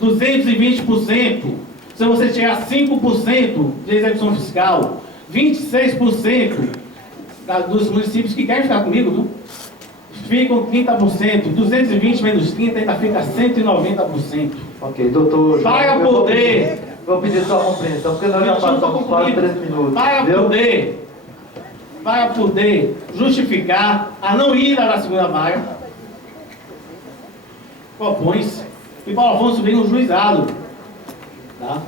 220%. Se você chegar a 5% de execução fiscal, 26% dos municípios que querem ficar comigo, viu? Ficam 30%, 220 menos 30 ainda fica 190%. Ok, doutor. Para poder. Vou pedir sua compreensão, porque nós já passamos quase 3 minutos. Para poder justificar a não ida da segunda vaga, propõe-se que Paulo Afonso venha no juizado. Tá?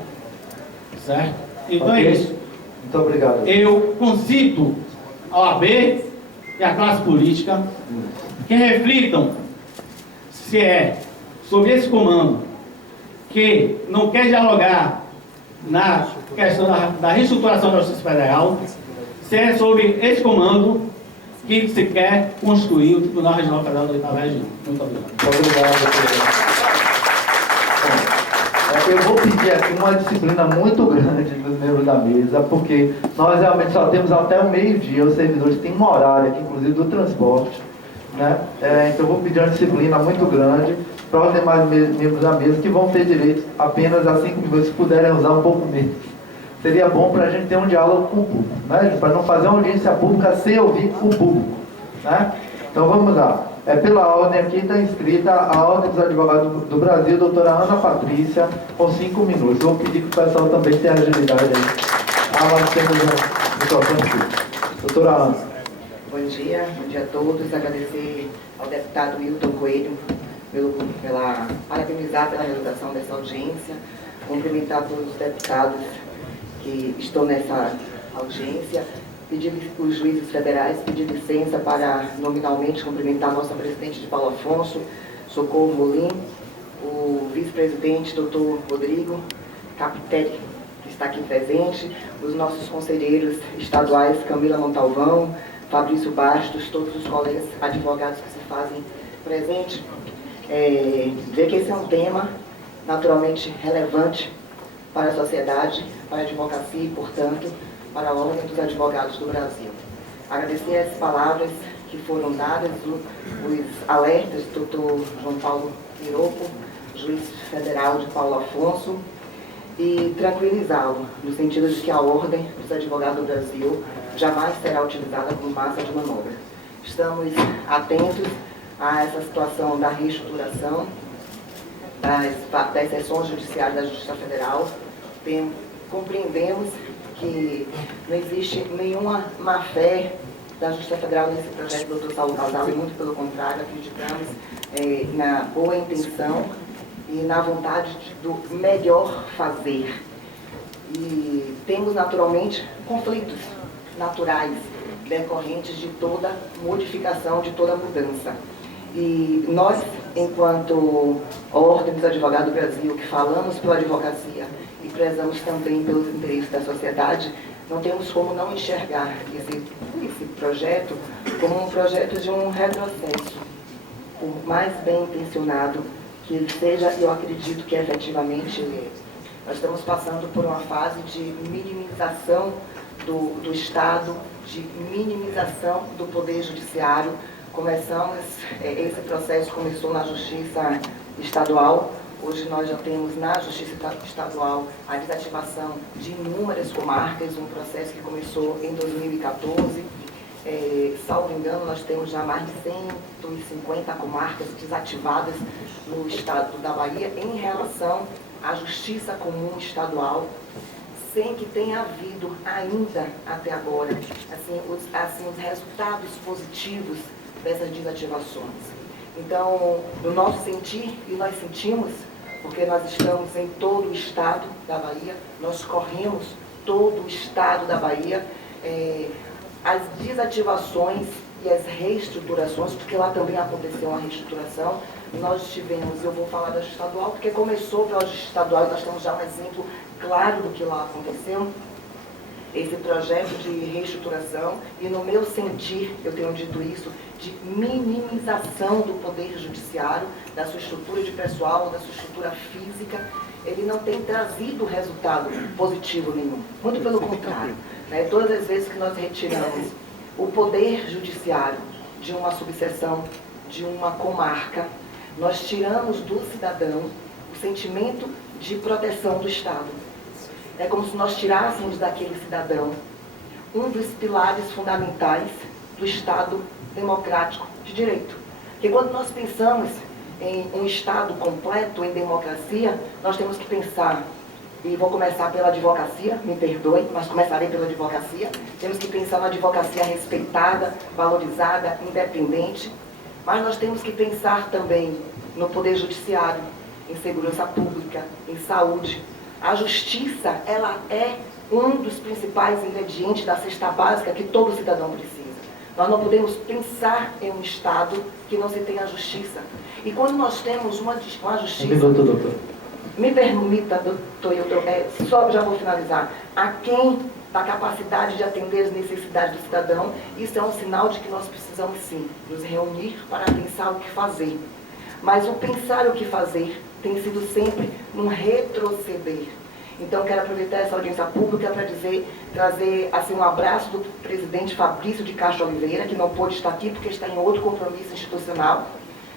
Certo? Então Okay. É isso. Muito obrigado. Eu concito ao AB e à classe política que reflitam se é sobre esse comando que não quer dialogar na questão da reestruturação da Justiça Federal, se é sobre esse comando que se quer construir o Tribunal Regional Federal da 8ª Região. Muito obrigado. Muito obrigado, doutor. Eu vou pedir aqui uma disciplina muito grande dos membros da mesa, porque nós realmente só temos até o meio-dia, os servidores têm uma horária aqui, inclusive do transporte, né? Então eu vou pedir uma disciplina muito grande para os demais membros da mesa, que vão ter direito apenas a 5 minutos, se puderem usar um pouco menos. Seria bom para a gente ter um diálogo com o público, né? Para não fazer uma audiência pública sem ouvir o público, né? Então vamos lá. Pela ordem aqui está inscrita a Ordem dos Advogados do Brasil, doutora Ana Patrícia, com 5 minutos. Vou pedir que o pessoal também tenha agilidade aí. Nós temos um microfone aqui. Doutora Ana. Bom dia a todos. Agradecer ao deputado Wilton Coelho parabenizar pela realização dessa audiência, cumprimentar todos os deputados que estão nessa audiência, pedir os juízes federais, pedir licença para nominalmente cumprimentar a nossa presidente de Paulo Afonso, Socorro Molim, o vice-presidente, doutor Rodrigo Capitelli, que está aqui presente, os nossos conselheiros estaduais, Camila Montalvão, Fabrício Bastos, todos os colegas advogados que se fazem presente, dizer que esse é um tema naturalmente relevante para a sociedade, para a advocacia e, portanto, para a Ordem dos Advogados do Brasil. Agradecer as palavras que foram dadas, os alertas do Dr. João Paulo Piropo, juiz federal de Paulo Afonso, e tranquilizá-lo, no sentido de que a Ordem dos Advogados do Brasil jamais será utilizada como massa de manobra. Estamos atentos a essa situação da reestruturação das sessões judiciais da Justiça Federal. Compreendemos que não existe nenhuma má-fé da Justiça Federal nesse projeto do Dr. Saulo Casal, e muito pelo contrário, acreditamos na boa intenção e na vontade do melhor fazer. E temos naturalmente conflitos naturais decorrentes de toda modificação, de toda mudança. E nós, enquanto Ordem dos Advogados do Brasil, que falamos pela advocacia e prezamos também pelos interesses da sociedade, não temos como não enxergar esse projeto como um projeto de um retrocesso, por mais bem intencionado que ele seja, eu acredito que efetivamente ele é. Nós estamos passando por uma fase de minimização do Estado, de minimização do Poder Judiciário. Esse processo começou na Justiça Estadual. Hoje nós já temos na Justiça Estadual a desativação de inúmeras comarcas, um processo que começou em 2014. Salvo engano, nós temos já mais de 150 comarcas desativadas no estado da Bahia em relação à Justiça Comum Estadual, sem que tenha havido ainda, até agora, os resultados positivos dessas desativações. Então, no nosso sentir, e nós sentimos, porque nós estamos em todo o estado da Bahia, nós corremos todo o estado da Bahia, as desativações e as reestruturações, porque lá também aconteceu uma reestruturação. Nós tivemos, eu vou falar da Justiça Estadual, porque começou pela Justiça Estadual e nós temos já um exemplo claro do que lá aconteceu, esse projeto de reestruturação, e no meu sentir, eu tenho dito isso, de minimização do Poder Judiciário, da sua estrutura de pessoal, da sua estrutura física, ele não tem trazido resultado positivo nenhum. Muito pelo contrário, né? Todas as vezes que nós retiramos o Poder Judiciário de uma subseção, de uma comarca, nós tiramos do cidadão o sentimento de proteção do Estado. É como se nós tirássemos daquele cidadão um dos pilares fundamentais do Estado democrático de direito. Porque quando nós pensamos em um Estado completo, em democracia, nós temos que pensar, e vou começar pela advocacia, me perdoe, mas começarei pela advocacia, temos que pensar na advocacia respeitada, valorizada, independente, mas nós temos que pensar também no poder judiciário, em segurança pública, em saúde. A justiça, ela é um dos principais ingredientes da cesta básica que todo cidadão precisa. Nós não podemos pensar em um Estado que não se tenha justiça. E quando nós temos uma justiça... Um minuto, doutor. Me permita, doutor, só já vou finalizar. Aquém da capacidade de atender as necessidades do cidadão, isso é um sinal de que nós precisamos, sim, nos reunir para pensar o que fazer. Mas o pensar o que fazer tem sido sempre um retroceder. Então, quero aproveitar essa audiência pública para trazer assim, um abraço do presidente Fabrício de Castro Oliveira, que não pôde estar aqui porque está em outro compromisso institucional.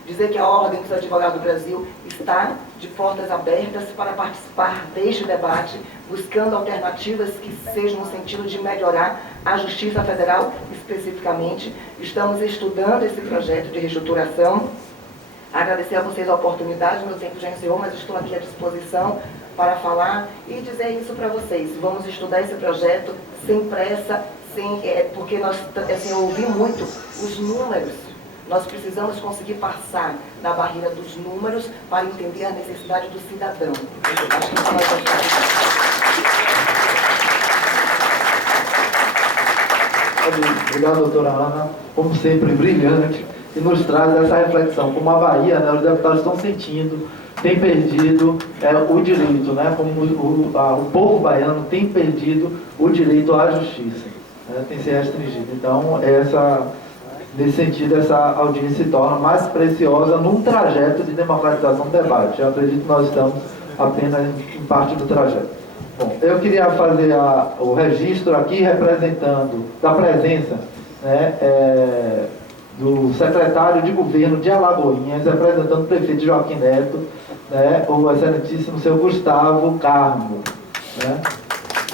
Dizer que a Ordem dos Advogados do Brasil está de portas abertas para participar deste debate, buscando alternativas que sejam no sentido de melhorar a Justiça Federal especificamente. Estamos estudando esse projeto de reestruturação. Agradecer a vocês a oportunidade, meu tempo já encerrou, mas estou aqui à disposição para falar e dizer isso para vocês. Vamos estudar esse projeto sem pressa, porque nós, assim, eu ouvi muito os números. Nós precisamos conseguir passar da barreira dos números para entender a necessidade do cidadão. Acho que isso nós vamos fazer. Obrigado, doutora Ana, como sempre, brilhante, e nos traz essa reflexão, como a Bahia, né, os deputados estão sentindo, tem perdido o direito, né, como o povo baiano tem perdido o direito à justiça, né, tem se restringido. Então, nesse sentido, essa audiência se torna mais preciosa num trajeto de democratização do debate. Eu acredito que nós estamos apenas em parte do trajeto. Bom, eu queria fazer o registro aqui representando, da presença, né, do secretário de governo de Alagoinhas, representando o prefeito Joaquim Neto, né, o excelentíssimo seu Gustavo Carmo. Né?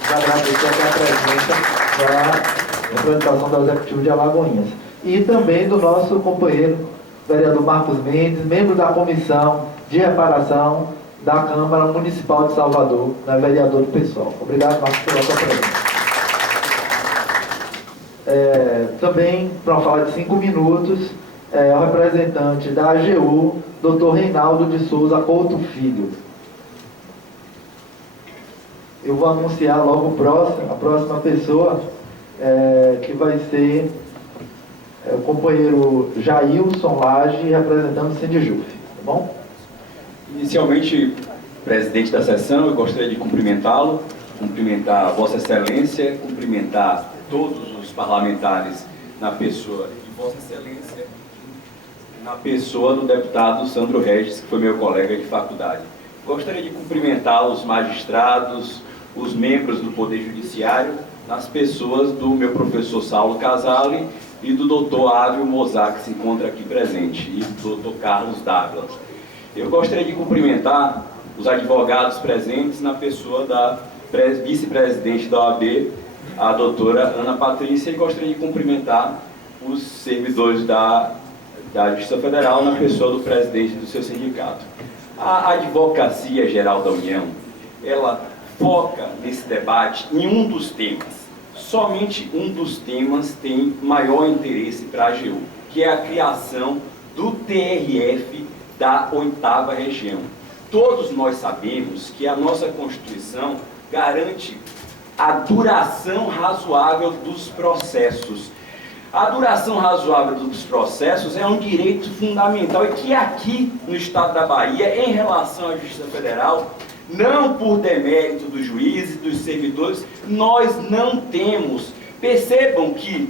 Agradecer aqui a presença da representação do executivo de Alagoinhas. E também do nosso companheiro, vereador Marcos Mendes, membro da Comissão de Reparação da Câmara Municipal de Salvador, né, vereador do PSOL. Obrigado, Marcos, pela sua presença. Também, para falar de 5 minutos, o representante da AGU, Dr. Reinaldo de Souza Couto Filho. Eu vou anunciar logo a próxima pessoa, que vai ser o companheiro Jailson Lage, representando o Sindijuf. Tá bom? Inicialmente, presidente da sessão, eu gostaria de cumprimentá-lo, cumprimentar a Vossa Excelência, cumprimentar todos os parlamentares na pessoa de Vossa Excelência, na pessoa do deputado Sandro Regis, que foi meu colega de faculdade. Gostaria de cumprimentar os magistrados, os membros do Poder Judiciário, nas pessoas do meu professor Saulo Casale e do doutor Ávio Mozart, que se encontra aqui presente, e do doutor Carlos Dávila. Eu gostaria de cumprimentar os advogados presentes na pessoa da vice-presidente da OAB, a doutora Ana Patrícia, e gostaria de cumprimentar os servidores da Justiça Federal na pessoa do presidente do seu sindicato. A Advocacia Geral da União, ela foca nesse debate em um dos temas. Somente um dos temas tem maior interesse para a AGU, que é a criação do TRF da 8ª região. Todos nós sabemos que a nossa Constituição garante a duração razoável dos processos. A duração razoável dos processos é um direito fundamental e que aqui no estado da Bahia, em relação à Justiça Federal, não por demérito dos juízes, dos servidores, nós não temos. Percebam que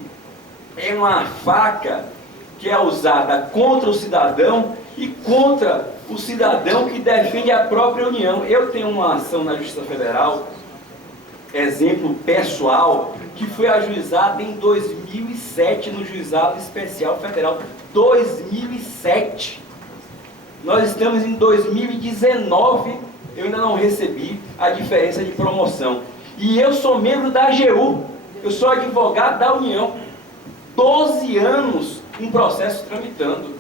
é uma faca que é usada contra o cidadão e contra o cidadão que defende a própria União. Eu tenho uma ação na Justiça Federal, exemplo pessoal, que foi ajuizada em 2007 no Juizado Especial Federal. 2007. Nós estamos em 2019, eu ainda não recebi a diferença de promoção. E eu sou membro da AGU, eu sou advogado da União. 12 anos um processo tramitando.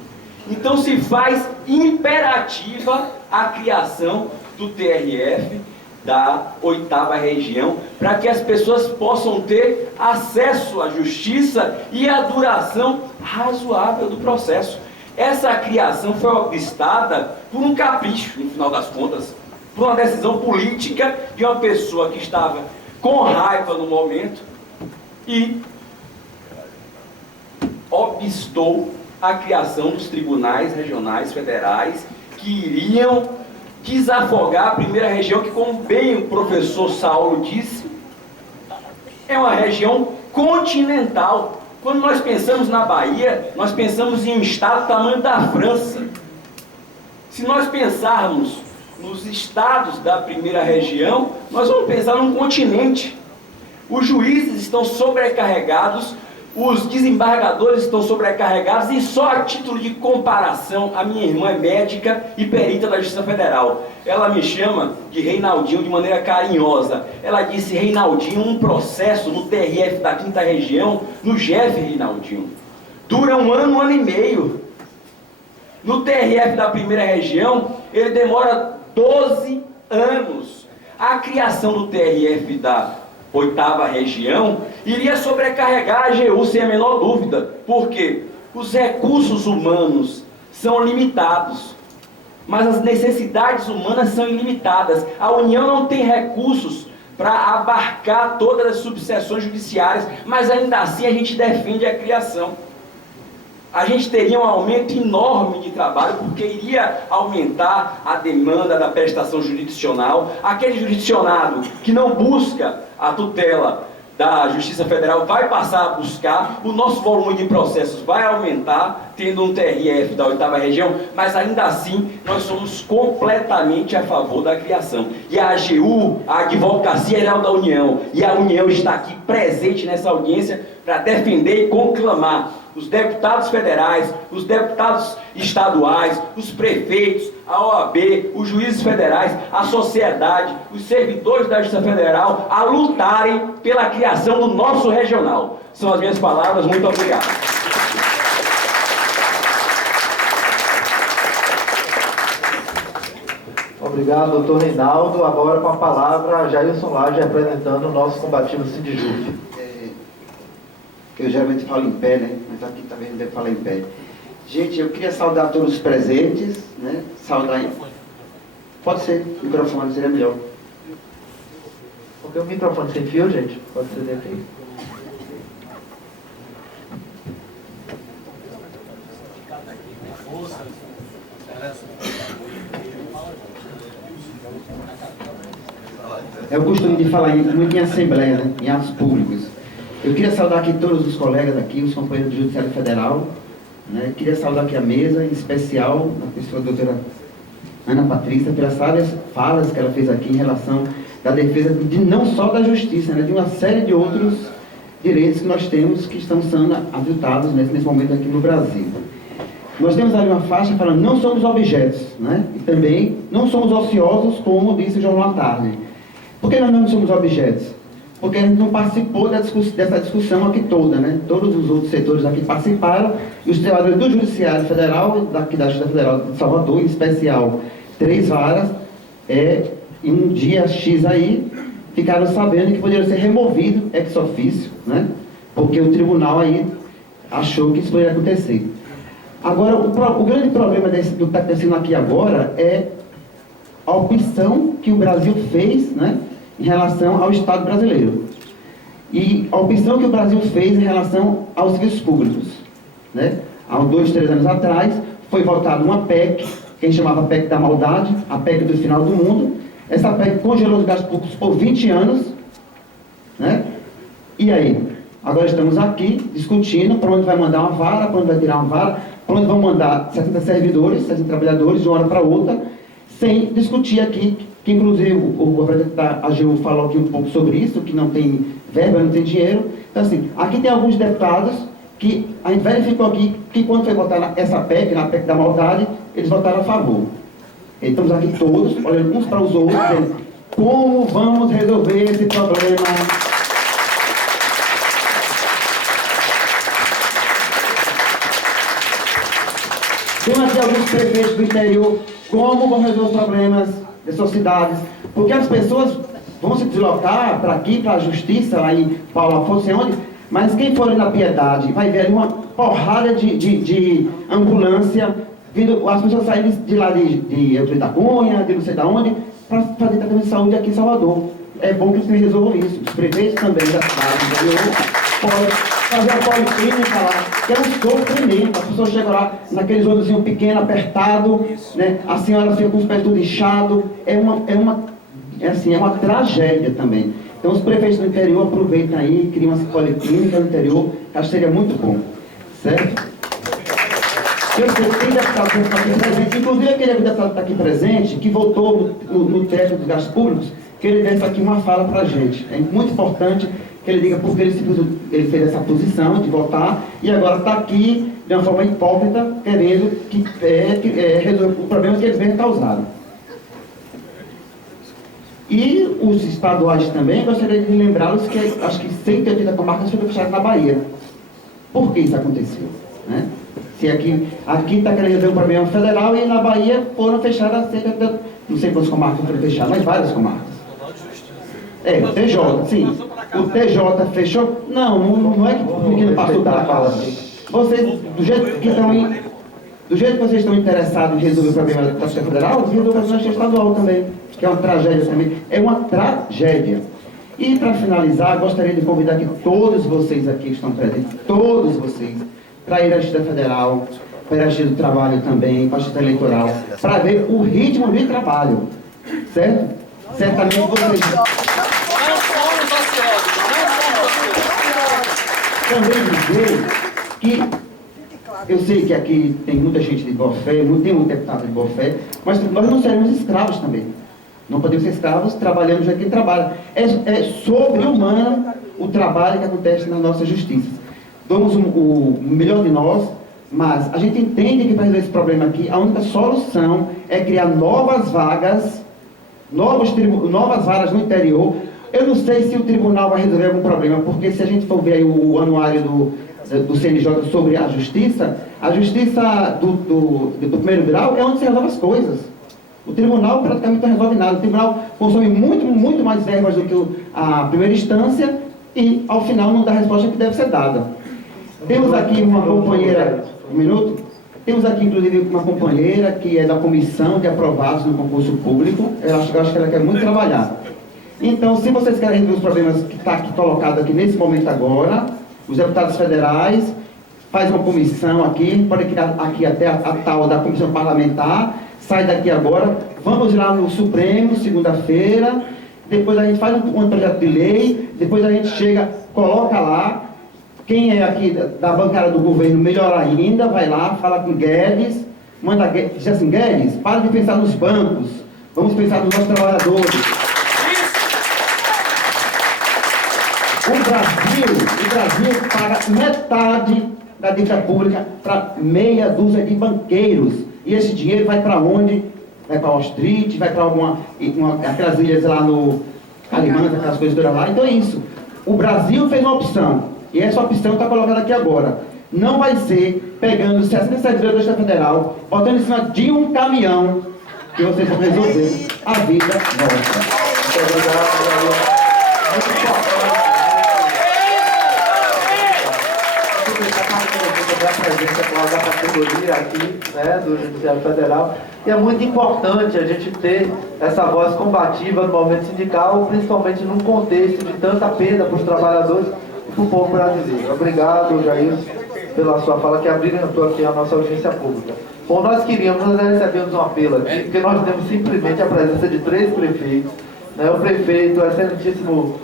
Então se faz imperativa a criação do TRF da 8ª região, para que as pessoas possam ter acesso à justiça e à duração razoável do processo. Essa criação foi obstada por um capricho, no final das contas, por uma decisão política de uma pessoa que estava com raiva no momento e obstou a criação dos tribunais regionais federais que iriam desafogar a 1ª região, que, como bem o professor Saulo disse, é uma região continental. Quando nós pensamos na Bahia, nós pensamos em um estado do tamanho da França. Se nós pensarmos nos estados da 1ª região, nós vamos pensar num continente. Os juízes estão sobrecarregados, os desembargadores estão sobrecarregados, e só a título de comparação, a minha irmã é médica e perita da Justiça Federal. Ela me chama de Reinaldinho de maneira carinhosa. Ela disse: Reinaldinho, um processo no TRF da 5ª região, no GEF, Reinaldinho, dura 1 ano, 1 ano e meio. No TRF da 1ª região, ele demora 12 anos. A criação do TRF da 8ª região iria sobrecarregar a AGU, sem a menor dúvida, porque os recursos humanos são limitados, mas as necessidades humanas são ilimitadas. A União não tem recursos para abarcar todas as subseções judiciárias, mas ainda assim a gente defende a criação. A gente teria um aumento enorme de trabalho, porque iria aumentar a demanda da prestação jurisdicional. Aquele jurisdicionado que não busca a tutela da Justiça Federal vai passar a buscar, o nosso volume de processos vai aumentar, tendo um TRF da 8ª região, mas ainda assim nós somos completamente a favor da criação. E a AGU, a Advocacia Geral da União, e a União está aqui presente nessa audiência para defender e conclamar os deputados federais, os deputados estaduais, os prefeitos, a OAB, os juízes federais, a sociedade, os servidores da Justiça Federal a lutarem pela criação do nosso regional. São as minhas palavras, muito obrigado. Obrigado, doutor Reinaldo. Agora com a palavra, Jailson Lage, representando o nosso combativo Sindijuf. Eu geralmente falo em pé, né? Mas aqui também não deve falar em pé. Gente, eu queria saudar todos os presentes, né? Saudar. Pode ser, o microfone seria melhor. Porque o microfone sem fio, gente, pode ser daqui. É o costume de falar muito em assembleia, né? Em atos públicos. Eu queria saudar aqui todos os colegas aqui, os companheiros do Judiciário Federal, né? Queria saudar aqui a mesa, em especial a pessoa da doutora Ana Patrícia, pelas sábias falas que ela fez aqui em relação da defesa de não só da justiça, né? De uma série de outros direitos que nós temos que estão sendo aviltados nesse momento aqui no Brasil. Nós temos ali uma faixa falando: não somos objetos, né? E também não somos ociosos, como disse o João Latarne. Por que nós não somos objetos? Porque a gente não participou dessa discussão aqui toda, né? Todos os outros setores aqui participaram, e os trabalhadores do Judiciário Federal, daqui da Justiça Federal de Salvador, em especial 3 varas, em um dia X aí, ficaram sabendo que poderiam ser removidos ex officio, né? Porque o tribunal aí achou que isso poderia acontecer. Agora, o grande problema do que está acontecendo aqui agora é a opção que o Brasil fez, né, em relação ao Estado brasileiro. E a opção que o Brasil fez em relação aos serviços públicos, né? Há 2, 3 anos atrás, foi votada uma PEC, que a gente chamava PEC da maldade, a PEC do final do mundo. Essa PEC congelou os gastos públicos por 20 anos, né? E aí? Agora estamos aqui discutindo para onde vai mandar uma vara, para onde vai tirar uma vara, para onde vão mandar 70 servidores, 70 trabalhadores de uma hora para outra, sem discutir aqui, que inclusive o representante da AGU falou aqui um pouco sobre isso, que não tem verba, não tem dinheiro. Então, assim, aqui tem alguns deputados que a gente verificou aqui que quando foi votar essa PEC, na PEC da maldade, eles votaram a favor. Estamos aqui todos, olhando uns para os outros, dizendo como vamos resolver esse problema. Tem aqui alguns prefeitos do interior, como vão resolver os problemas dessas cidades, porque as pessoas vão se deslocar para aqui, para a justiça, lá em Paulo Afonso, sei onde, mas quem for ali na Piedade vai ver ali uma porrada de ambulância, vindo, as pessoas saírem de lá de Euclides da Cunha, de não sei de onde, para fazer tratamento de saúde aqui em Salvador. É bom que eles resolvam isso. Os prefeitos também da cidade, entendeu? Podem fazer a policlínica lá, que é um sofrimento. As pessoas chegam lá naqueles ônibusinho pequeno, apertado, né? A senhora fica com os pés tudo inchado. É uma tragédia também. Então os prefeitos do interior aproveitam aí, criam uma policlínica no interior, que acho que seria muito bom. Certo? Eu sei que tem deputado que está aqui presente, inclusive aquele deputado que está aqui presente, que votou no teto dos gastos públicos, que ele desse aqui uma fala para a gente. É muito importante que ele diga porque ele fez essa posição de votar e agora está aqui de uma forma hipócrita, querendo resolver o problema que eles mesmos causaram. E os estaduais também, gostaria de lembrá-los que acho que 180 comarcas foram fechadas na Bahia. Por que isso aconteceu? Né? Se aqui está querendo resolver um problema federal e na Bahia foram fechadas cerca de, não sei quantas comarcas foram fechadas, mas várias comarcas. O TJ, sim. O TJ fechou? Não é que o menino passou pela fala. Vocês, do jeito que vocês estão interessados em resolver o problema da Constituição Federal, resolver o problema estadual também, que é uma tragédia também. É uma tragédia. E para finalizar, gostaria de convidar que todos vocês aqui que estão presentes, todos vocês, para ir à Justiça Federal, para ir à Justiça do Trabalho também, para a Justiça Eleitoral, para ver o ritmo de trabalho. Certo? Certamente vocês... Também dizer que eu sei que aqui tem muita gente de boa fé, tem muito deputado de boa fé, mas nós não seremos escravos também. Não podemos ser escravos trabalhando já que trabalha. É sobre-humano o trabalho que acontece na nossa justiça. Damos o melhor de nós, mas a gente entende que para resolver esse problema aqui, a única solução é criar novas vagas, novas varas no interior. Eu não sei se o tribunal vai resolver algum problema, porque se a gente for ver aí o anuário do CNJ sobre a justiça do primeiro grau é onde se resolve as coisas. O tribunal praticamente não resolve nada. O tribunal consome muito mais verbas do que a primeira instância e, ao final, não dá a resposta que deve ser dada. Temos aqui uma companheira... Um minuto? Temos aqui, inclusive, uma companheira que é da comissão de aprovados no concurso público. Eu acho que ela quer muito trabalhar. Então, se vocês querem resolver os problemas que está aqui colocado aqui nesse momento agora, os deputados federais fazem uma comissão aqui, pode criar aqui até a tal da comissão parlamentar, sai daqui agora, vamos lá no Supremo, segunda-feira, depois a gente faz um projeto de lei, depois a gente chega, coloca lá, quem é aqui da bancada do governo, melhor ainda, vai lá, fala com Guedes, manda Guedes, diz assim, Guedes, para de pensar nos bancos, vamos pensar nos nossos trabalhadores. O Brasil paga metade da dívida pública para meia dúzia de banqueiros. E esse dinheiro vai para onde? Vai para Wall Street, vai para aquelas ilhas lá no Alemães, aquelas coisas todas lá. Então é isso. O Brasil fez uma opção. E essa opção está colocada aqui agora. Não vai ser pegando 67 bilhões da Justiça Federal, botando em cima de um caminhão que vocês vão resolver a vida nossa. Muito obrigado. A presença da categoria aqui, né, do Judiciário Federal, e é muito importante a gente ter essa voz combativa no movimento sindical, principalmente num contexto de tanta perda para os trabalhadores e para o povo brasileiro. Obrigado, Jair, pela sua fala que abrilhantou aqui a nossa audiência pública. Bom, nós recebemos um apelo aqui, porque nós temos simplesmente a presença de 3 prefeitos, né, o prefeito, o excelentíssimo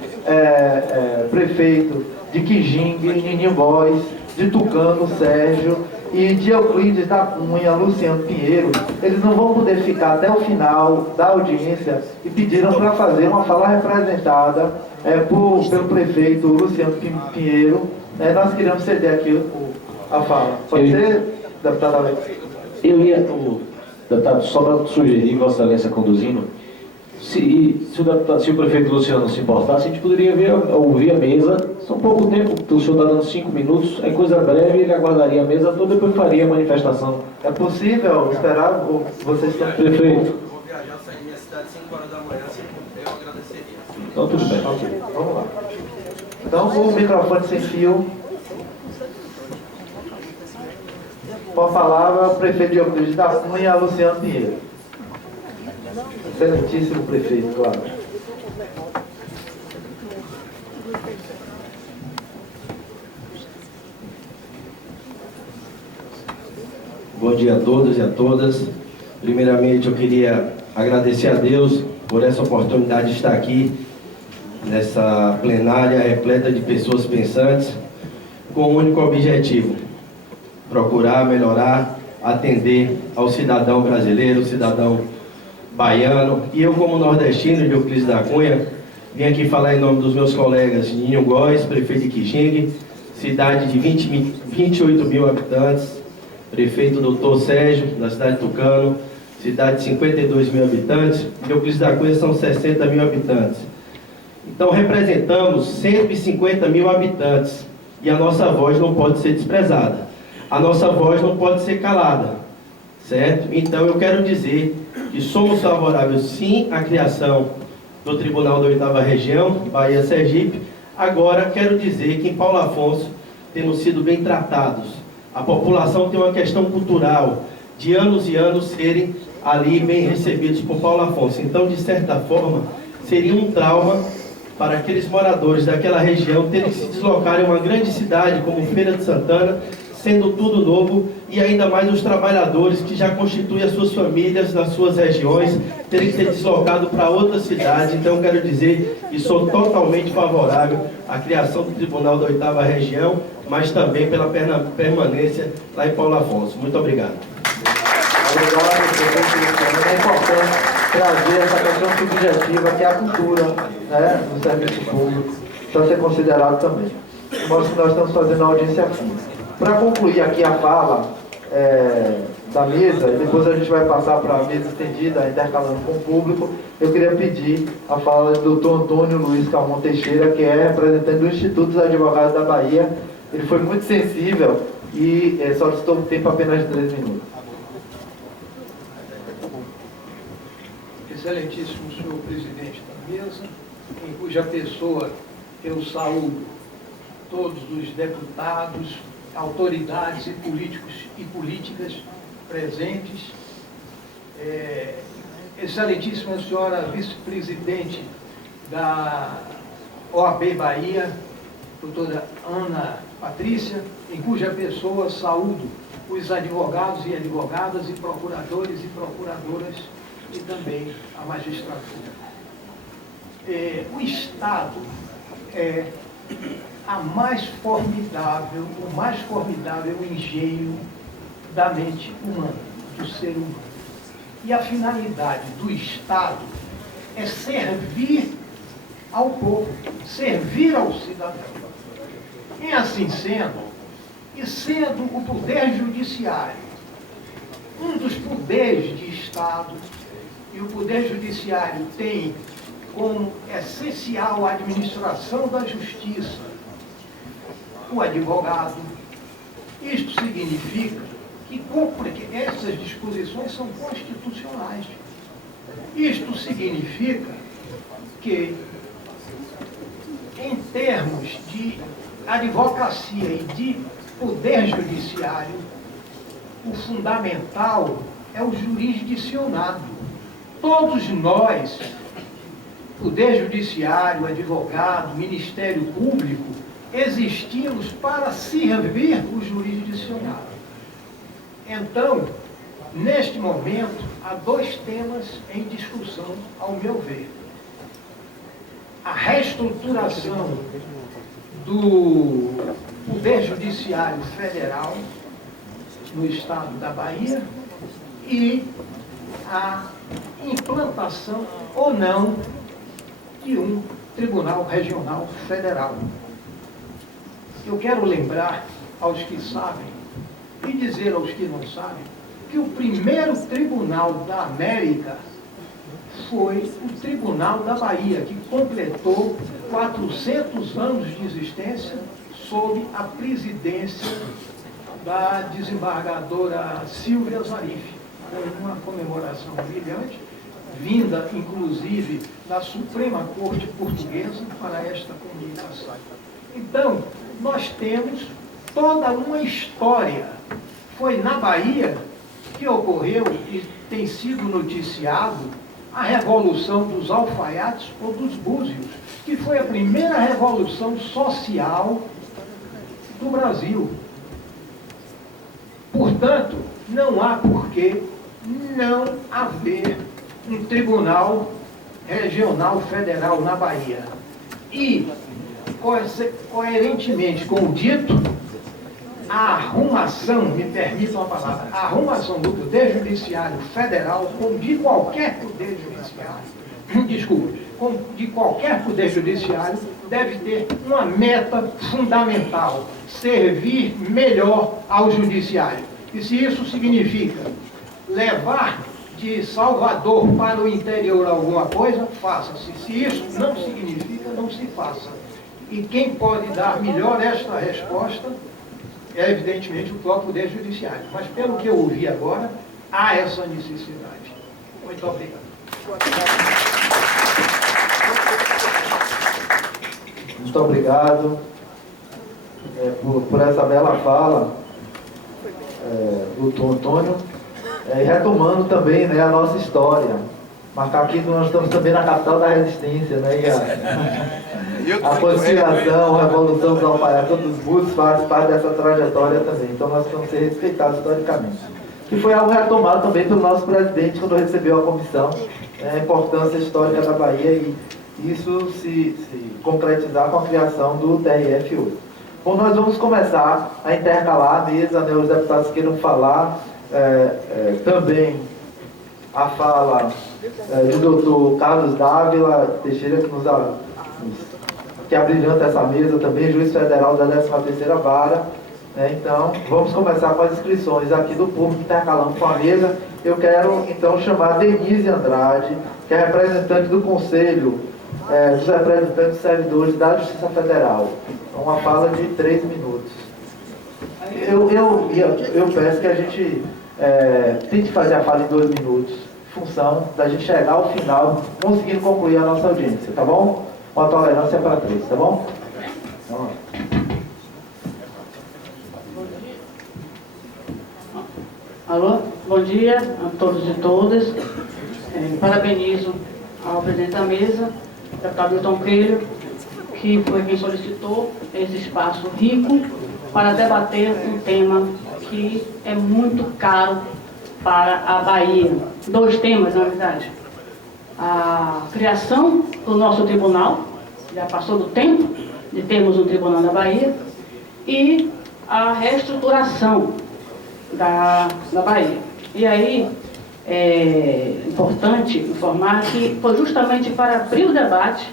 prefeito de Quijingue, Nininho Góes, de Tucano, Sérgio, e de Euclides da Cunha, Luciano Pinheiro. Eles não vão poder ficar até o final da audiência e pediram para fazer uma fala representada pelo prefeito Luciano Pinheiro. Nós queríamos ceder aqui a fala. Pode ser, deputado Alex? Deputado, só para sugerir, Vossa Excelência conduzindo, se o prefeito Luciano não se importasse, a gente poderia ouvir a mesa. São pouco tempo, o senhor está dando 5 minutos, é coisa breve, ele aguardaria a mesa toda e depois faria a manifestação. É possível esperar? Ou vocês estão... Prefeito. Eu vou viajar, sair da minha cidade 5 horas da manhã, eu agradeceria. Então tudo bem. Ok, vamos lá. Então, com o microfone sem fio, com a palavra, o prefeito de Euclides da Cunha, Luciano Pinheiro. Excelentíssimo prefeito, claro. Bom dia a todos e a todas. Primeiramente, eu queria agradecer a Deus por essa oportunidade de estar aqui, nessa plenária repleta de pessoas pensantes, com um único objetivo: procurar melhorar, atender ao cidadão brasileiro, cidadão baiano. E eu, como nordestino de Euclides da Cunha, vim aqui falar em nome dos meus colegas Ninho Góes, prefeito de Quixingue, cidade de 28 mil habitantes, prefeito Dr. Sérgio, da cidade de Tucano, cidade de 52 mil habitantes, e Euclides da Cunha são 60 mil habitantes. Então representamos 150 mil habitantes, e a nossa voz não pode ser desprezada, a nossa voz não pode ser calada, certo? Então eu quero dizer que somos favoráveis sim à criação do Tribunal da 8ª Região, Bahia-Sergipe. Agora quero dizer que em Paulo Afonso temos sido bem tratados. A população tem uma questão cultural de anos e anos serem ali bem recebidos por Paulo Afonso. Então, de certa forma, seria um trauma para aqueles moradores daquela região terem que se deslocar em uma grande cidade como Feira de Santana, sendo tudo novo, e ainda mais os trabalhadores que já constituem as suas famílias nas suas regiões, terem que ser deslocados para outra cidade. Então, quero dizer que sou totalmente favorável à criação do Tribunal da 8ª Região, mas também pela permanência lá em Paulo Afonso. Muito obrigado. Obrigado, prefeito. É importante trazer essa questão subjetiva, que é a cultura, né, do serviço público, para ser considerado também. Nós estamos fazendo a audiência aqui. Para concluir aqui a fala da mesa, e depois a gente vai passar para a mesa estendida, intercalando com o público, eu queria pedir a fala do Dr. Antônio Luiz Calmon Teixeira, que é representante do Instituto dos Advogados da Bahia. Ele foi muito sensível e solicitou um tempo apenas de 3 minutos. Excelentíssimo senhor presidente da mesa, em cuja pessoa eu saúdo todos os deputados, autoridades e políticos e políticas presentes, excelentíssima senhora vice-presidente da OAB Bahia, doutora Ana Patrícia, em cuja pessoa saúdo os advogados e advogadas e procuradores e procuradoras e também a magistratura. O Estado é o mais formidável engenho da mente humana, do ser humano. E a finalidade do Estado é servir ao povo, servir ao cidadão. E assim sendo, e sendo o Poder Judiciário um dos poderes de Estado, e o Poder Judiciário tem como essencial a administração da justiça, o advogado, isto significa que essas disposições são constitucionais. Isto significa que, em termos de advocacia e de poder judiciário, o fundamental é o jurisdicionado. Todos nós, poder judiciário, advogado, Ministério Público, existimos para servir o jurisdicionado. Então, neste momento, há 2 temas em discussão, ao meu ver. A reestruturação do Poder Judiciário Federal no estado da Bahia e a implantação ou não de um Tribunal Regional Federal. Eu quero lembrar aos que sabem e dizer aos que não sabem que o primeiro tribunal da América foi o Tribunal da Bahia, que completou 400 anos de existência sob a presidência da desembargadora Silvia Zarif. Foi uma comemoração brilhante, vinda inclusive da Suprema Corte Portuguesa para esta comunicação. Então, nós temos toda uma história. Foi na Bahia que ocorreu e tem sido noticiado a Revolução dos Alfaiates ou dos Búzios, que foi a primeira revolução social do Brasil. Portanto, não há por que não haver um tribunal regional federal na Bahia. E, coerentemente com o dito, a arrumação, me permitam a palavra, a arrumação do Poder Judiciário Federal, como de qualquer Poder Judiciário, desculpe, como de qualquer Poder Judiciário, deve ter uma meta fundamental: servir melhor ao Judiciário. E se isso significa levar de Salvador para o interior alguma coisa, faça-se. Se isso não significa, não se faça. E quem pode dar melhor esta resposta é, evidentemente, o próprio Poder Judiciário. Mas, pelo que eu ouvi agora, há essa necessidade. Muito obrigado. Muito obrigado por essa bela fala, doutor Antônio. Retomando também, né, a nossa história. Marcar aqui que nós estamos também na capital da resistência, né? E a conciliação, a revolução dos alfaiates dos Búzios faz parte dessa trajetória também. Então nós precisamos ser respeitados historicamente. Que foi algo retomado também pelo nosso presidente quando recebeu a comissão, a importância histórica da Bahia e isso se concretizar com a criação do TRF hoje. Bom, nós vamos começar a intercalar a mesa, né, os deputados queiram falar, também a fala do doutor Carlos Dávila Teixeira, que abrilhanta essa mesa também, juiz federal da 13ª Vara. Então, vamos começar com as inscrições aqui do público, intercalando com a mesa. Eu quero, então, chamar a Denise Andrade, que é representante do Conselho dos Representantes Servidores da Justiça Federal. Uma fala de 3 minutos. Eu peço que a gente tente fazer a fala em 2 minutos, em função da gente chegar ao final, conseguindo concluir a nossa audiência, tá bom? Com a tolerância para 3, tá bom? Então, alô, bom dia a todos e todas. Parabenizo ao presidente da mesa, deputado Milton Coelho, que foi quem solicitou esse espaço rico para debater um tema que é muito caro para a Bahia. 2 temas, na verdade. A criação do nosso tribunal, já passou do tempo de termos um tribunal na Bahia, e a reestruturação da Bahia. E aí, é importante informar que foi justamente para abrir o debate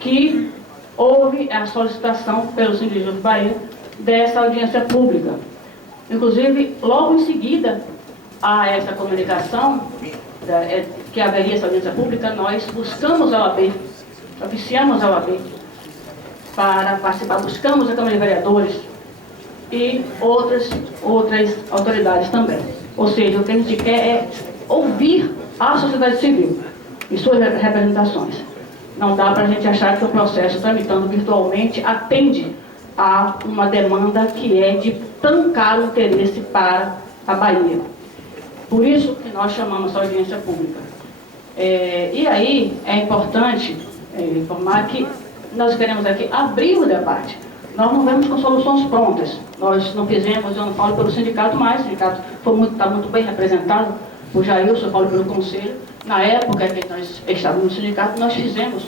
que houve a solicitação pelo Sindicato de Bahia dessa audiência pública. Inclusive, logo em seguida a essa comunicação, que haveria essa audiência pública, nós buscamos a OAB, oficiamos a OAB para participar, buscamos a Câmara de Vereadores e outras autoridades também. Ou seja, o que a gente quer é ouvir a sociedade civil e suas representações. Não dá para a gente achar que o processo tramitando virtualmente atende a uma demanda que é de tão caro interesse para a Bahia. Por isso que nós chamamos a audiência pública. E aí é importante informar que nós queremos aqui abrir o debate. Nós não vemos com soluções prontas. Nós não fizemos, eu não falo pelo sindicato mais, o sindicato está muito bem representado por Jailson, eu falo pelo conselho. Na época que nós estávamos no sindicato, nós fizemos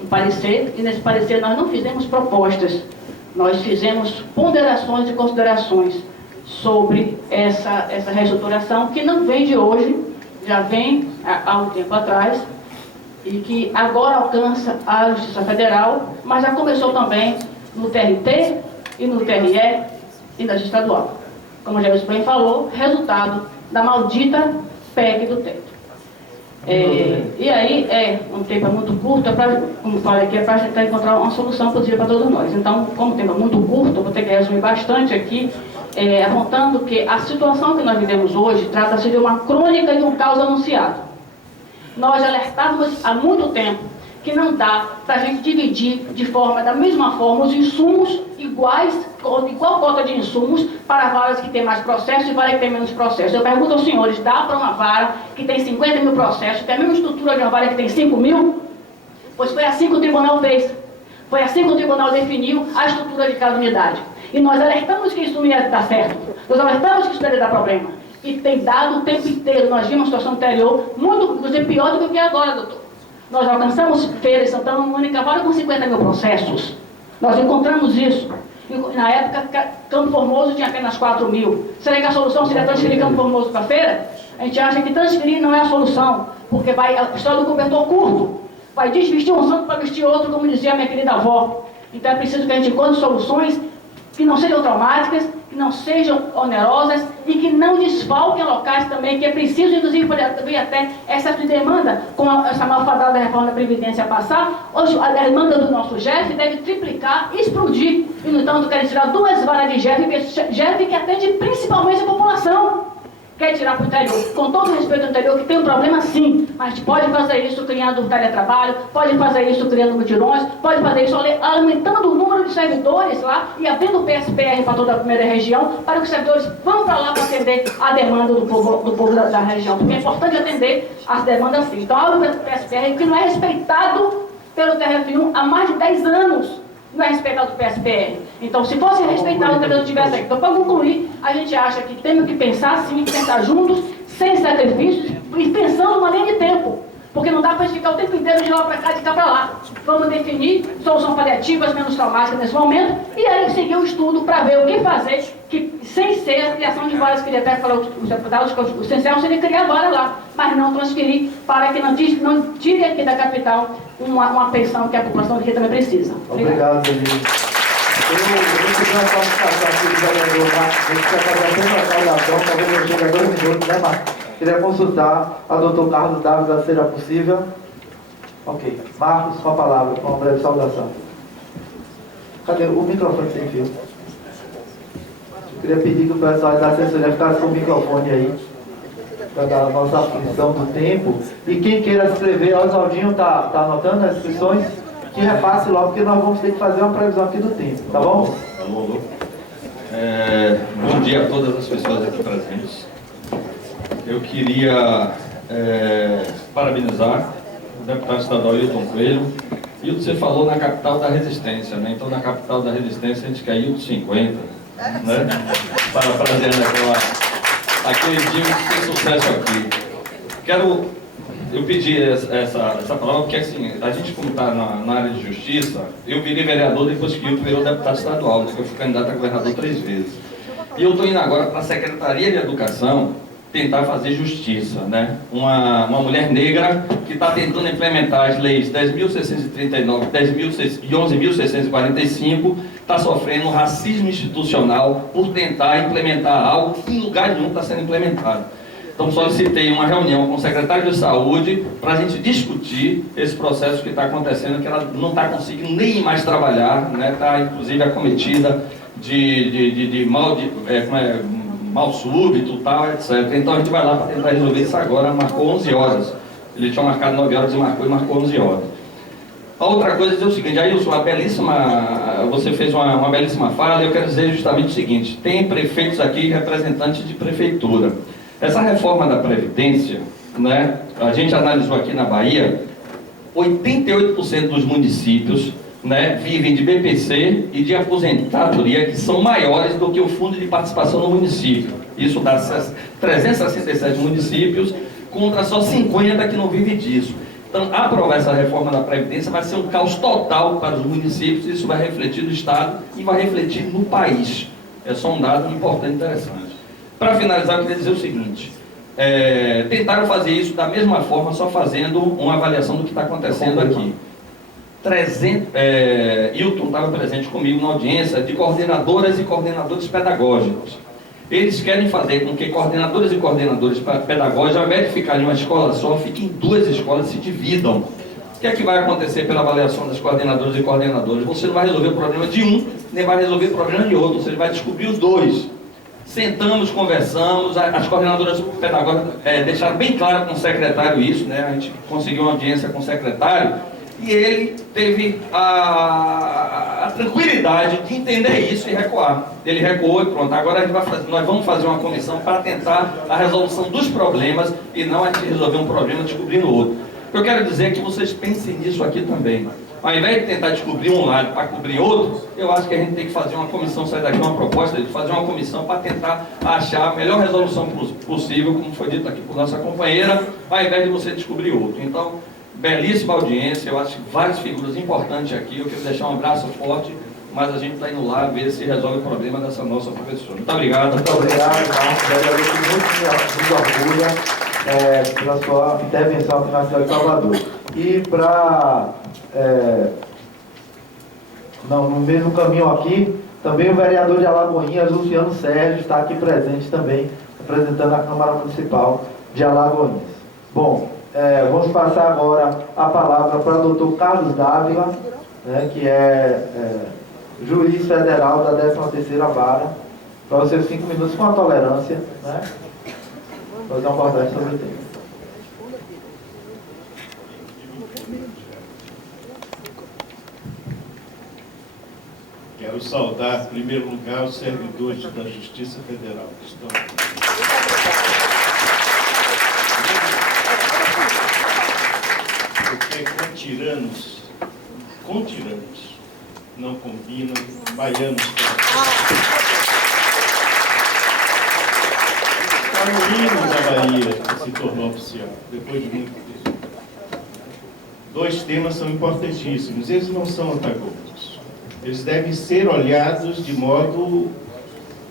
um parecer, e nesse parecer nós não fizemos propostas, nós fizemos ponderações e considerações sobre essa reestruturação, que não vem de hoje, já vem há um tempo atrás, e que agora alcança a Justiça Federal, mas já começou também no TRT e no TRE e na Justiça Estadual. como já bem falou, resultado da maldita PEC do teto. E aí, um tempo muito curto, como falei aqui, é para tentar encontrar uma solução possível para todos nós. Então, como o tempo é muito curto, eu vou ter que resumir bastante aqui, apontando que a situação que nós vivemos hoje trata-se de uma crônica de um caos anunciado. Nós alertávamos há muito tempo que não dá para a gente dividir da mesma forma os insumos igual cota de insumos para varas que tem mais processos e varas que tem menos processos. Eu pergunto aos senhores, dá para uma vara que tem 50 mil processos, tem a mesma estrutura de uma vara que tem 5 mil? Pois foi assim que o tribunal fez. Foi assim que o tribunal definiu a estrutura de cada unidade. E nós alertamos que isso não ia dar certo. Nós alertamos que isso ia dar problema. E tem dado o tempo inteiro. Nós vimos uma situação anterior, muito, inclusive, pior do que é agora, doutor. Nós alcançamos Feira e Santana uma única vara com 50 mil processos. Nós encontramos isso. Na época, Campo Formoso tinha apenas 4 mil. Será que a solução seria transferir Campo Formoso para Feira? A gente acha que transferir não é a solução, porque a história do cobertor curto vai desvestir um santo para vestir outro, como dizia a minha querida avó. Então é preciso que a gente encontre soluções que não sejam traumáticas, que não sejam onerosas e que não desfalquem locais também, que é preciso, inclusive, ver até essa demanda, com essa malfadada reforma da Previdência passar, hoje a demanda do nosso GEF deve triplicar e explodir. E, no entanto, querem tirar 2 varas de GEF que atende principalmente a população. Quer tirar para o interior, com todo respeito ao interior, que tem um problema sim, mas a gente pode fazer isso criando teletrabalho, pode fazer isso criando mutirões, pode fazer isso aumentando o número de servidores lá e abrindo o PSPR para toda a primeira região, para que os servidores vão para lá para atender a demanda do povo da região, porque é importante atender as demandas sim. Então, abre o PSPR, que não é respeitado pelo TRF1 há mais de 10 anos. Não é respeitado o PSPR. Então, se fosse respeitado, talvez não tivesse aqui. Então, para concluir, a gente acha que temos que pensar, sim, pensar juntos, sem sacrifícios, e pensando uma linha de tempo. Porque não dá para ficar o tempo inteiro de lá para cá, de cá para lá. Vamos definir soluções paliativas, menos traumáticas nesse momento, e aí seguir o estudo para ver o que fazer, que, sem ser a criação de varas, que ele até falou, os deputados, o essencial seria criar vara lá, mas não transferir para que não tire aqui da capital uma pensão que a população aqui também precisa. Obrigado, Denise. Eu queria passar aqui do vereador Marcos, a gente quer fazer apenas uma saudação, talvez eu chegue a 2 minutos, né, Marcos? Queria consultar a doutor Carlos Dávila, será possível? Ok. Marcos, com a palavra, com uma breve saudação. Cadê o microfone sem fio? Eu queria pedir que o pessoal da assessoria ficasse com o microfone aí, para dar a nossa aflição do tempo. E quem queira se inscrever, o Oswaldinho tá anotando as inscrições, que repasse logo, porque nós vamos ter que fazer uma previsão aqui do tempo, tá bom? Alô. Bom dia a todas as pessoas aqui presentes. Eu queria parabenizar o deputado estadual Hilton Coelho. Hilton, você falou na capital da resistência, né? Então, na capital da resistência, a gente quer Hilton 50, né? Parafraseando aquele dia que fez sucesso aqui. Eu pedi essa palavra porque, assim, a gente, como está na área de justiça, eu virei vereador depois que Hilton virou deputado estadual, né? Eu fui candidato a governador 3 vezes. E eu estou indo agora para a Secretaria de Educação tentar fazer justiça, né? Uma mulher negra que está tentando implementar as leis 10.639 e 11.645, está sofrendo racismo institucional por tentar implementar algo que em lugar nenhum está sendo implementado. Então, solicitei uma reunião com o secretário de Saúde para a gente discutir esse processo que está acontecendo, que ela não está conseguindo nem mais trabalhar, né? Está, inclusive, acometida de mal súbito, tal, etc. Então a gente vai lá para tentar resolver isso agora. Marcou 11 horas. Ele tinha marcado 9 horas e marcou 11 horas. A outra coisa é dizer o seguinte, Ailson, você fez uma belíssima fala, e eu quero dizer justamente o seguinte: tem prefeitos aqui, representantes de prefeitura. Essa reforma da Previdência, né, a gente analisou aqui na Bahia, 88% dos municípios, né, vivem de BPC e de aposentadoria que são maiores do que o fundo de participação no município. Isso dá 367 municípios contra só 50 que não vivem disso. Então, aprovar essa reforma da Previdência vai ser um caos total para os municípios, isso vai refletir no Estado e vai refletir no país. É só um dado importante e interessante. Para finalizar, eu queria dizer o seguinte: tentaram fazer isso da mesma forma, só fazendo uma avaliação do que está acontecendo aqui. Hilton estava presente comigo na audiência de coordenadoras e coordenadores pedagógicos. Eles querem fazer com que coordenadores e coordenadores pedagógicos, ao invés de ficarem em uma escola só, fiquem em 2 escolas e se dividam. O que é que vai acontecer pela avaliação das coordenadoras e coordenadores? Você não vai resolver o problema de um, nem vai resolver o problema de outro, você vai descobrir os 2. Sentamos, conversamos, as coordenadoras pedagógicas deixaram bem claro com o secretário isso, né? A gente conseguiu uma audiência com o secretário e ele teve a tranquilidade de entender isso e recuar. Ele recuou e pronto, agora nós vamos fazer uma comissão para tentar a resolução dos problemas e não a gente resolver um problema descobrindo outro. Eu quero dizer que vocês pensem nisso aqui também. Ao invés de tentar descobrir um lado para cobrir outro, eu acho que a gente tem que fazer uma comissão, sair daqui uma proposta de fazer uma comissão para tentar achar a melhor resolução possível, como foi dito aqui por nossa companheira, ao invés de você descobrir outro. Então, belíssima audiência, eu acho que várias figuras importantes aqui, eu quero deixar um abraço forte, mas a gente está indo lá ver se resolve o problema dessa nossa professora. Muito obrigado. Muito obrigado, muito orgulho pela sua intervenção aqui na cidade de Salvador. E para... no mesmo caminho aqui, também o vereador de Alagoinhas, Luciano Sérgio, está aqui presente também, representando a Câmara Municipal de Alagoinhas. Bom, vamos passar agora a palavra para o doutor Carlos Dávila, né, que é juiz federal da 13ª Vara, para os seus 5 minutos com a tolerância, né, fazer uma abordagem sobre o tema. Quero saudar, em primeiro lugar, os servidores da Justiça Federal que estão aqui. Porque com tiranos, não combinam, baianos Está no hino da Bahia, que se tornou oficial, depois de muito tempo. 2 temas são importantíssimos, eles não são antagônicos. Eles devem ser olhados de modo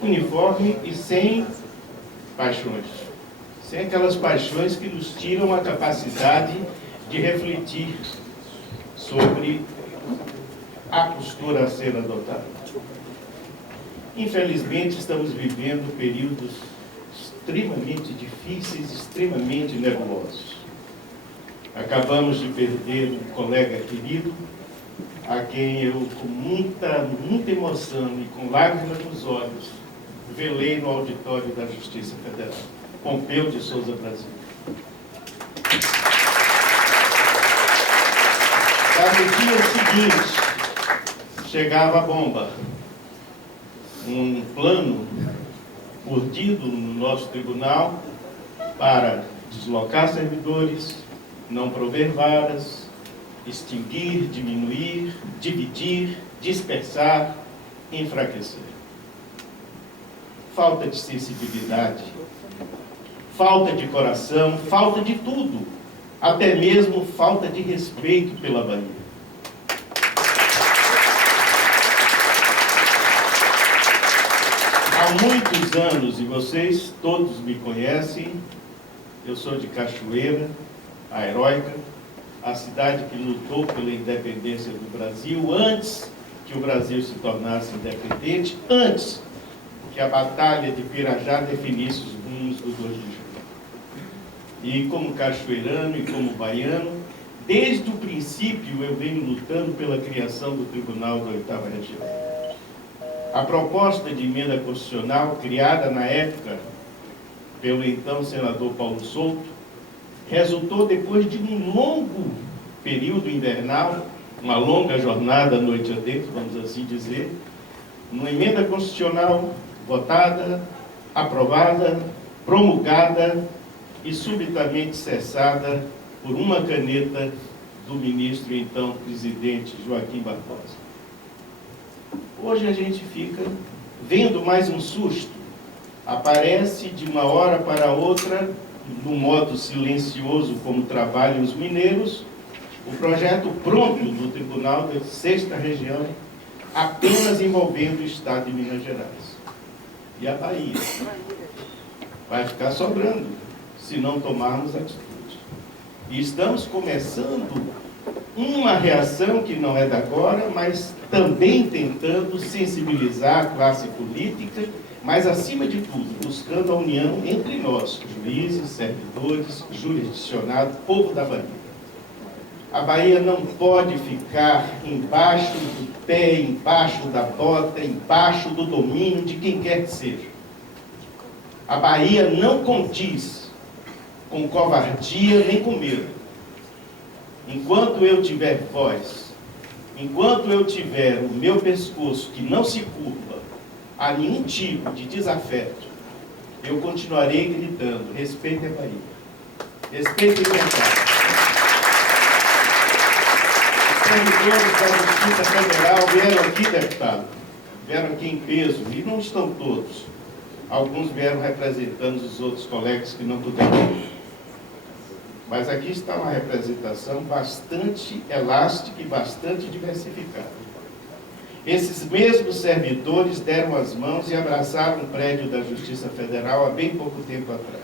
uniforme e sem paixões. Sem aquelas paixões que nos tiram a capacidade de refletir sobre a postura a ser adotada. Infelizmente, estamos vivendo períodos extremamente difíceis, extremamente nebulosos. Acabamos de perder um colega querido, a quem eu, com muita emoção e com lágrimas nos olhos, velei no auditório da Justiça Federal, Pompeu de Souza Brasil. No dia seguinte, chegava a bomba, um plano urdido no nosso tribunal para deslocar servidores, não prover varas, extinguir, diminuir, dividir, dispersar, enfraquecer. Falta de sensibilidade, falta de coração, falta de tudo, até mesmo falta de respeito pela Bahia. Há muitos anos, e vocês todos me conhecem, eu sou de Cachoeira, a heróica, a cidade que lutou pela independência do Brasil, antes que o Brasil se tornasse independente, antes que a Batalha de Pirajá definisse os rumos do 2 de julho. E como cachoeirano e como baiano, desde o princípio eu venho lutando pela criação do Tribunal da 8ª Região. A proposta de emenda constitucional, criada na época pelo então senador Paulo Souto, resultou depois de um longo período invernal, uma longa jornada noite adentro, vamos assim dizer, uma emenda constitucional votada, aprovada, promulgada e subitamente cessada por uma caneta do ministro e então presidente Joaquim Barbosa. Hoje a gente fica vendo mais um susto. Aparece de uma hora para outra, no modo silencioso como trabalham os mineiros, o projeto pronto do Tribunal da 6ª Região, apenas envolvendo o Estado de Minas Gerais. E a Bahia vai ficar sobrando, se não tomarmos atitude. E estamos começando uma reação que não é da agora, mas também tentando sensibilizar a classe política mas, acima de tudo, buscando a união entre nós, juízes, servidores, jurisdicionado, povo da Bahia. A Bahia não pode ficar embaixo do pé, embaixo da bota, embaixo do domínio de quem quer que seja. A Bahia não condiz com covardia nem com medo. Enquanto eu tiver voz, enquanto eu tiver o meu pescoço que não se curva a nenhum tipo de desafeto, eu continuarei gritando: respeitem a Bahia, respeitem o mercado. Os servidores da Justiça Federal vieram aqui, deputado, vieram aqui em peso, e não estão todos. Alguns vieram representando os outros colegas que não puderam vir. Mas aqui está uma representação bastante elástica e bastante diversificada. Esses mesmos servidores deram as mãos e abraçaram o prédio da Justiça Federal há bem pouco tempo atrás.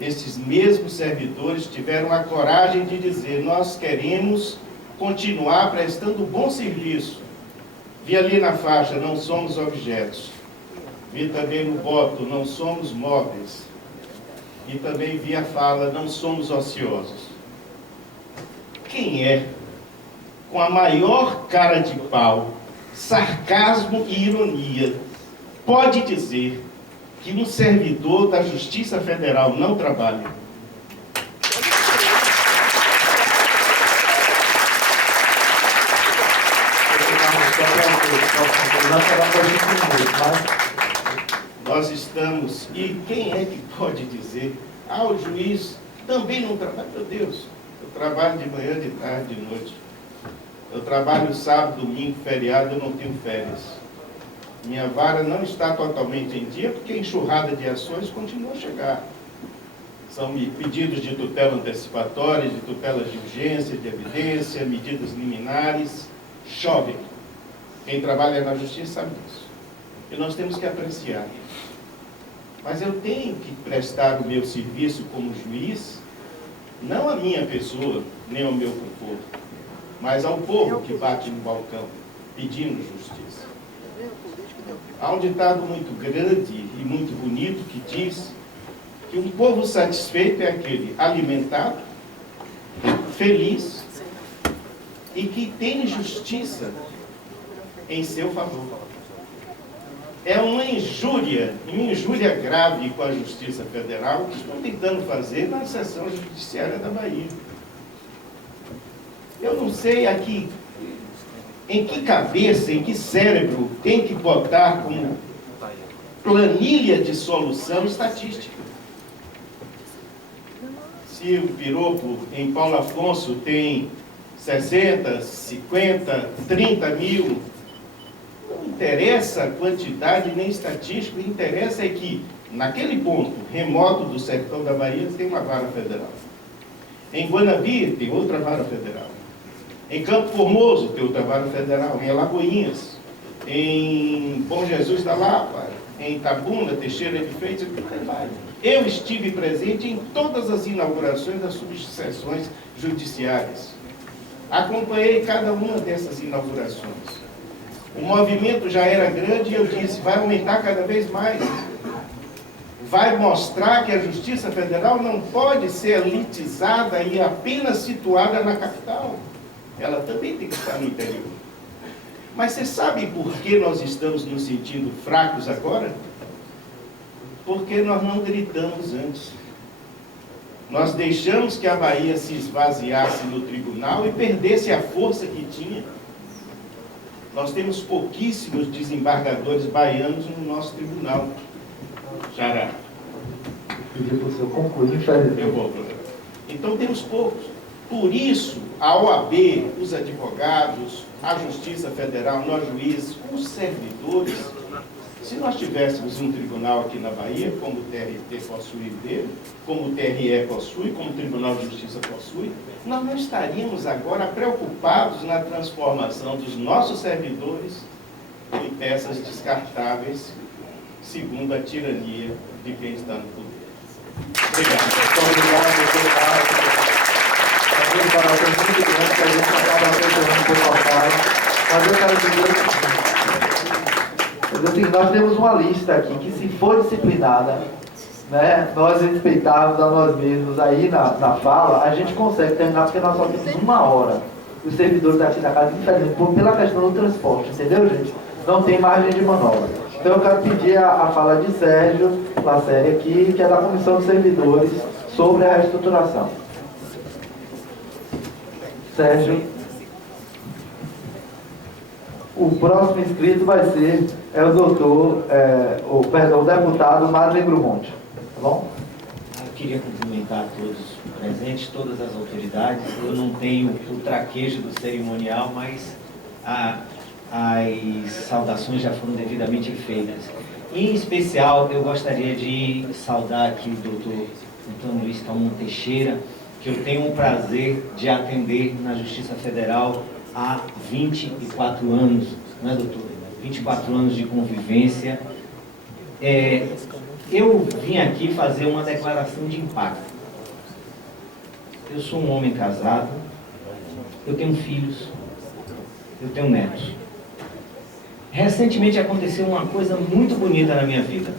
Esses mesmos servidores tiveram a coragem de dizer: nós queremos continuar prestando bom serviço. Vi ali na faixa: não somos objetos. Vi também no voto: não somos móveis. E também vi a fala: não somos ociosos. Quem é, com a maior cara de pau, sarcasmo e ironia, pode dizer que um servidor da Justiça Federal não trabalha? Nós estamos, e quem é que pode dizer: ah, o juiz também não trabalha? Meu Deus, eu trabalho de manhã, de tarde, de noite. Eu trabalho sábado, domingo, feriado, eu não tenho férias. Minha vara não está totalmente em dia, porque a enxurrada de ações continua a chegar. São pedidos de tutela antecipatória, de tutelas de urgência, de evidência, medidas liminares, chovem. Quem trabalha na justiça sabe disso. E nós temos que apreciar isso. Mas eu tenho que prestar o meu serviço como juiz, não à minha pessoa, nem ao meu conforto, mas ao povo que bate no balcão, pedindo justiça. Há um ditado muito grande e muito bonito que diz que um povo satisfeito é aquele alimentado, feliz e que tem justiça em seu favor. É uma injúria grave com a Justiça Federal que estão tentando fazer na seção judiciária da Bahia. Eu não sei aqui em que cabeça, em que cérebro tem que botar como planilha de solução estatística. Se o piropo em Paulo Afonso tem 60, 50, 30 mil, não interessa a quantidade nem estatística, o que interessa é que, naquele ponto remoto do sertão da Bahia, tem uma vara federal. Em Guanabí tem outra vara federal. Em Campo Formoso tem outra vara federal. Em Alagoinhas, em Bom Jesus da Lapa, em Itabuna, Teixeira de Freitas, eu estive presente em todas as inaugurações das subseções judiciárias. Acompanhei cada uma dessas inaugurações. O movimento já era grande e eu disse: vai aumentar cada vez mais. Vai mostrar que a Justiça Federal não pode ser elitizada e apenas situada na capital. Ela também tem que estar no interior. Mas você sabe por que nós estamos nos sentindo fracos agora? Porque nós não gritamos antes. Nós deixamos que a Bahia se esvaziasse no tribunal e perdesse a força que tinha. Nós temos pouquíssimos desembargadores baianos no nosso tribunal. Xará. Pedir para o senhor concluir, infelizmente. Eu vou, professor. Então temos poucos. Por isso, a OAB, os advogados, a Justiça Federal, nós juízes, os servidores, se nós tivéssemos um tribunal aqui na Bahia, como o TRT possui dele, como o TRE possui, como o Tribunal de Justiça possui, nós não estaríamos agora preocupados na transformação dos nossos servidores em peças descartáveis, segundo a tirania de quem está no poder. Obrigado. Muito obrigado. Muito grande que a gente acaba apresentando por papai, mas eu quero dizer Mas assim, nós temos uma lista aqui que, se for disciplinada, né, nós respeitarmos a nós mesmos aí na fala, a gente consegue terminar, porque nós só temos 1 hora. Os servidores aqui da casa, infelizmente, pela questão do transporte, entendeu, gente? Não tem margem de manobra. Então eu quero pedir a fala de Sérgio Lacerda aqui, que é da Comissão dos Servidores, sobre a reestruturação. Sérgio. O próximo inscrito vai ser o deputado Marley Grumonte. Tá bom? Eu queria cumprimentar todos os presentes, todas as autoridades. Eu não tenho o traquejo do cerimonial, mas as saudações já foram devidamente feitas. Em especial, eu gostaria de saudar aqui o doutor Antônio Luiz Calmon Teixeira, que eu tenho o prazer de atender na Justiça Federal há 24 anos, não é, doutor? 24 anos de convivência. Eu vim aqui fazer uma declaração de impacto. Eu sou um homem casado, eu tenho filhos, eu tenho netos. Recentemente aconteceu uma coisa muito bonita na minha vida.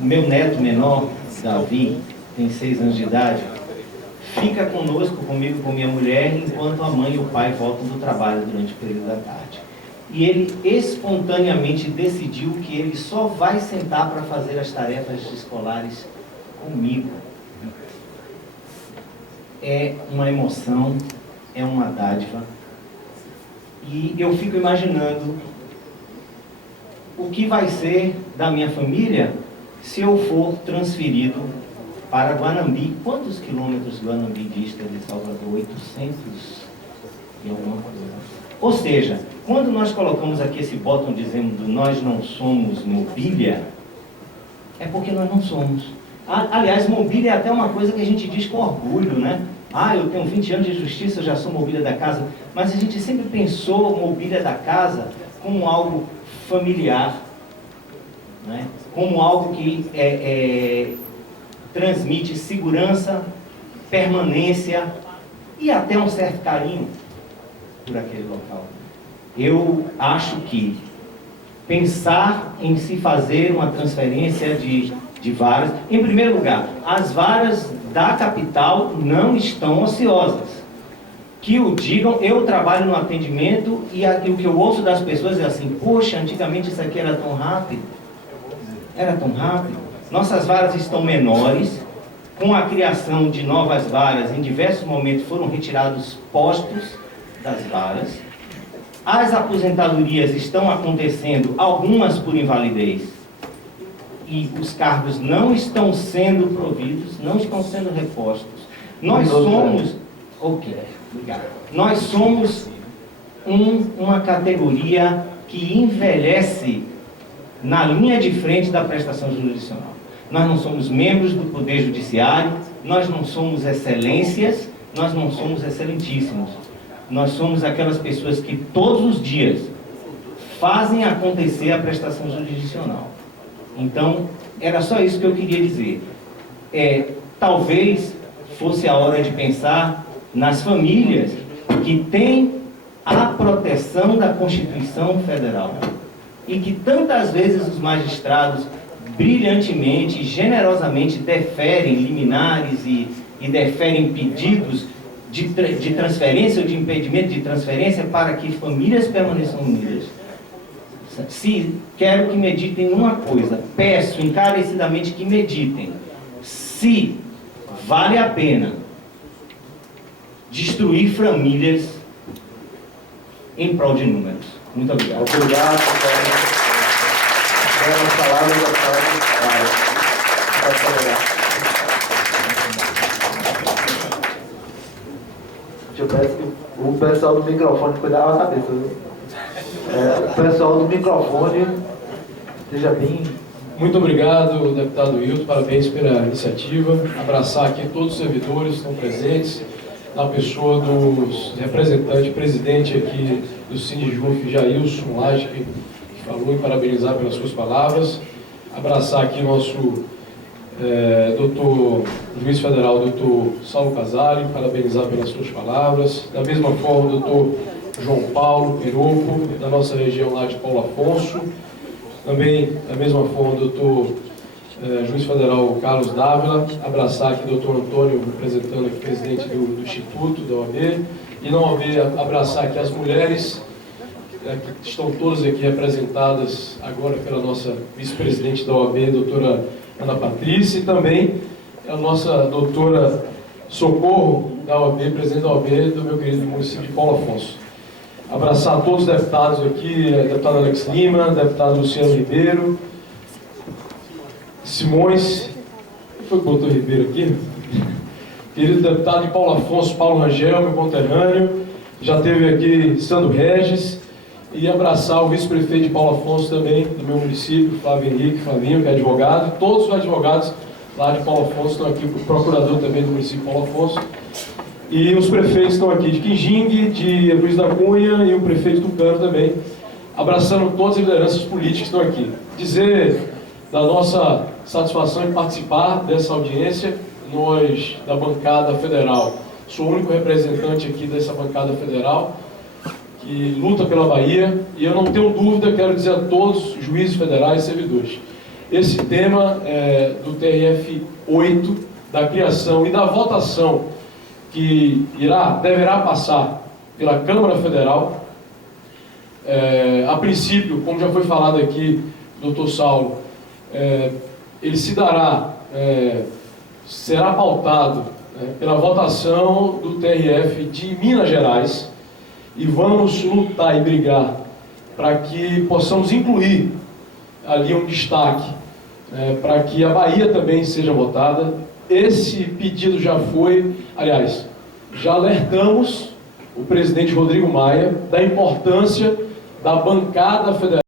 O meu neto menor, Davi, tem 6 anos de idade, fica conosco, comigo, com minha mulher, enquanto a mãe e o pai voltam do trabalho durante o período da tarde. E ele espontaneamente decidiu que ele só vai sentar para fazer as tarefas escolares comigo. É uma emoção, é uma dádiva. E eu fico imaginando o que vai ser da minha família se eu for transferido para Guanambi. Quantos quilômetros Guanambi dista de Salvador? 800 e alguma coisa. Ou seja, quando nós colocamos aqui esse botão dizendo nós não somos mobília, é porque nós não somos. Aliás, mobília é até uma coisa que a gente diz com orgulho, né? Eu tenho 20 anos de justiça, eu já sou mobília da casa. Mas a gente sempre pensou mobília da casa como algo familiar, né? Como algo que transmite segurança, permanência e até um certo carinho por aquele local. Eu acho que pensar em se fazer uma transferência de varas, em primeiro lugar, as varas da capital não estão ociosas. Que o digam, eu trabalho no atendimento e o que eu ouço das pessoas é assim: poxa, antigamente isso aqui era tão rápido. Era tão rápido. Nossas varas estão menores. Com a criação de novas varas, em diversos momentos foram retirados postos das varas. As aposentadorias estão acontecendo, algumas por invalidez, e os cargos não estão sendo providos, não estão sendo repostos. Nós somos... Ok, obrigado. Nós somos uma categoria que envelhece na linha de frente da prestação jurisdicional. Nós não somos membros do Poder Judiciário, nós não somos excelências, nós não somos excelentíssimos. Nós somos aquelas pessoas que todos os dias fazem acontecer a prestação jurisdicional. Então, era só isso que eu queria dizer. Talvez fosse a hora de pensar nas famílias que têm a proteção da Constituição Federal e que tantas vezes os magistrados brilhantemente, generosamente deferem liminares e deferem pedidos de transferência ou de impedimento de transferência para que famílias permaneçam unidas. Quero que meditem numa coisa, peço encarecidamente que meditem se vale a pena destruir famílias em prol de números. Muito obrigado. Obrigado. Eu peço que o pessoal do microfone cuidar da cabeça. O pessoal do microfone seja bem... Muito obrigado, deputado Hilton, parabéns pela iniciativa. Abraçar aqui todos os servidores que estão presentes, na pessoa dos representantes, presidente aqui do Sindijuf, Jailson Lage, que falou, e parabenizar pelas suas palavras. Abraçar aqui nosso doutor juiz federal, doutor Saulo Casari, parabenizar pelas suas palavras. Da mesma forma, o doutor João Paulo Piropo, da nossa região lá de Paulo Afonso. Também, da mesma forma, o doutor juiz federal Carlos Dávila, abraçar aqui o doutor Antônio, representando aqui o presidente do Instituto, da OAB, e na OAB abraçar aqui as mulheres, que estão todas aqui representadas agora pela nossa vice-presidente da OAB, doutora Ana Patrícia, e também a nossa doutora Socorro, da OAB, presidente da OAB do meu querido município de Paulo Afonso. Abraçar todos os deputados aqui, deputado Alex Lima, deputado Luciano Ribeiro, Simões, quem foi que botou Ribeiro aqui? Querido deputado de Paulo Afonso, Paulo Rangel, meu conterrâneo, já teve aqui Sandro Regis, e abraçar o vice-prefeito de Paulo Afonso também, do meu município, Flávio Henrique, Flavinho, que é advogado, e todos os advogados lá de Paulo Afonso estão aqui, o procurador também do município de Paulo Afonso, e os prefeitos estão aqui de Quinjingue, de Luiz da Cunha e o prefeito Tucano também, abraçando todas as lideranças políticas que estão aqui. Dizer da nossa satisfação em participar dessa audiência, nós da bancada federal, sou o único representante aqui dessa bancada federal, que luta pela Bahia, e eu não tenho dúvida, quero dizer a todos os juízes federais e servidores, esse tema do TRF 8, da criação e da votação que deverá passar pela Câmara Federal, a princípio, como já foi falado aqui, doutor Saulo, ele se dará, será pautado pela votação do TRF de Minas Gerais, e vamos lutar e brigar para que possamos incluir ali um destaque para que a Bahia também seja votada. Esse pedido já foi, aliás, já alertamos o presidente Rodrigo Maia da importância da bancada federal